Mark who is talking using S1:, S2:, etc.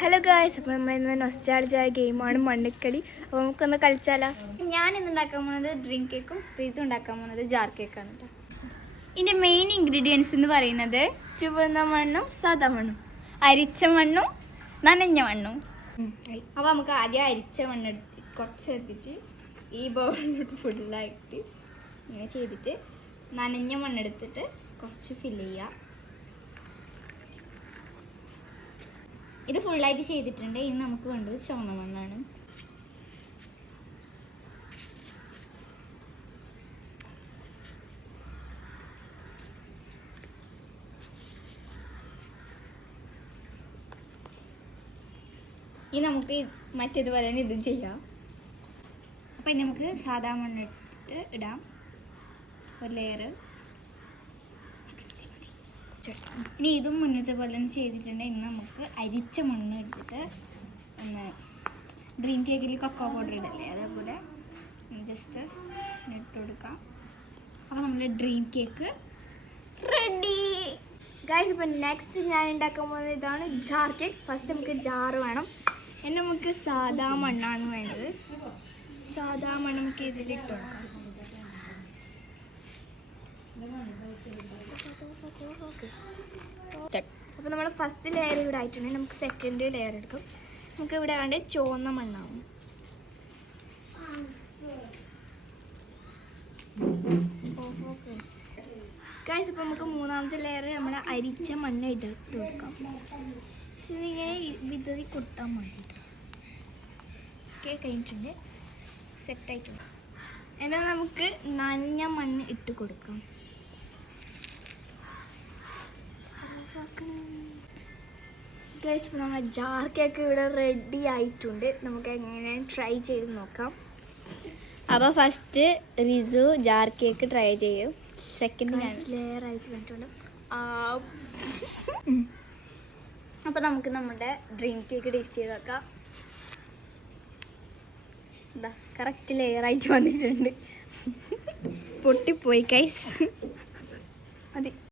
S1: Hello guys അപ്പോൾ നമ്മൾ ഇന്ന് നൊസ്റ്റാൾജായ ഗെയിമാണ് മണ്ണിക്കടി. അപ്പോൾ നമുക്കൊന്ന് കളിച്ചാലോ?
S2: ഞാൻ ഇന്ന് ഉണ്ടാക്കാൻ പോകുന്നത് ഡ്രിങ്ക് കേക്കും പിസ ഉണ്ടാക്കാൻ പോകുന്നത് ജാർ കേക്കാണ് ഇതിന്റെ മെയിൻ ഇൻഗ്രീഡിയൻസ് എന്ന് പറയുന്നത്
S1: ചുവന്ന മണ്ണും സാദാ മണ്ണും
S2: അരിച്ച മണ്ണും നനഞ്ഞ മണ്ണും. അപ്പോൾ നമുക്ക് ആദ്യം അരിച്ച മണ്ണ് എടുത്ത് കുറച്ച് എടുത്തിട്ട് ഈ ബൗളിലോട്ട് ഫുള്ളായിട്ട് ഇങ്ങനെ ചെയ്തിട്ട് നനഞ്ഞ മണ്ണെടുത്തിട്ട് കുറച്ച് ഫില്ല് ചെയ്യുക ഇത് ഫുള്ളായിട്ട് ചെയ്തിട്ടുണ്ട്. ഇനി നമുക്ക് വേണ്ടത് ചുവന്ന മണ്ണാണ് ഇനി നമുക്ക് മറ്റേതുപോലെ തന്നെ ഇതും ചെയ്യാം. അപ്പം ഇനി നമുക്ക് സാധാ മണ്ണ് എടുത്തിട്ട് ഇടാം. ഒരു ലെയർ ഇനി ഇതും മുന്നത്തെ പോലെ തന്നെ ചെയ്തിട്ടുണ്ട്. ഇനി നമുക്ക് അരിച്ച മണ്ണ് എടുത്തിട്ട് ഒന്ന് ഡ്രീം കേക്കിൽ കൊക്കോ പൗഡർ ഇടല്ലേ? അതേപോലെ ജസ്റ്റ് ഇട്ട് കൊടുക്കാം. അപ്പോൾ നമ്മൾ ഡ്രീം കേക്ക് റെഡി
S1: ഗൈസ് ഇപ്പം നെക്സ്റ്റ് ഞാൻ ഉണ്ടാക്കാൻ പോകുന്നത് ഇതാണ് ജാർ കേക്ക് ഫസ്റ്റ് നമുക്ക് ജാർ വേണം. എന്നെ നമുക്ക് സാധാ മണ്ണാണ് വേണ്ടത്. സാധാ മണ്ണ് നമുക്ക് ഇതിലിട്ട് കൊടുക്കാം. അപ്പോൾ നമ്മൾ ഫസ്റ്റ് ലെയർ ഇവിടെ ആയിട്ടുണ്ട്. നമുക്ക് സെക്കൻഡ് ലെയർ എടുക്കും. നമുക്ക് ഇവിടെ ആണ്ട് ചുവന്ന മണ്ണാവും ഗൈസ് ഇപ്പോൾ നമുക്ക് മൂന്നാമത്തെ ലെയർ നമ്മുടെ അരിച്ച മണ്ണ് ഇട്ട് കൊടുക്കാം. പക്ഷേ ഇങ്ങനെ വിതറി കൊടുത്താൽ മതി ഓക്കെ കഴിഞ്ഞിട്ടുണ്ട്. സെറ്റായിട്ടുണ്ട് എന്നാൽ നമുക്ക് നനഞ്ഞ മണ്ണ് ഇട്ട് കൊടുക്കാം. ഗൈസ് ഇപ്പോൾ നമ്മുടെ ജാർ കേക്ക് ഇവിടെ റെഡി ആയിട്ടുണ്ട്. നമുക്ക് എങ്ങനെയാണ് ട്രൈ ചെയ്ത് നോക്കാം.
S2: അപ്പോൾ ഫസ്റ്റ് റിസു ജാർ കേക്ക് ട്രൈ ചെയ്യും സെക്കൻഡ്
S1: ലെയർ ആയിട്ട് വന്നിട്ടുണ്ട്.
S2: അപ്പോൾ നമുക്ക് നമ്മുടെ ഡ്രീം കേക്ക് ടേസ്റ്റ് ചെയ്ത് നോക്കാം. എന്താ കറക്റ്റ് ലെയർ ആയിട്ട് വന്നിട്ടുണ്ട്. പൊട്ടിപ്പോയി കൈസ്
S1: മതി.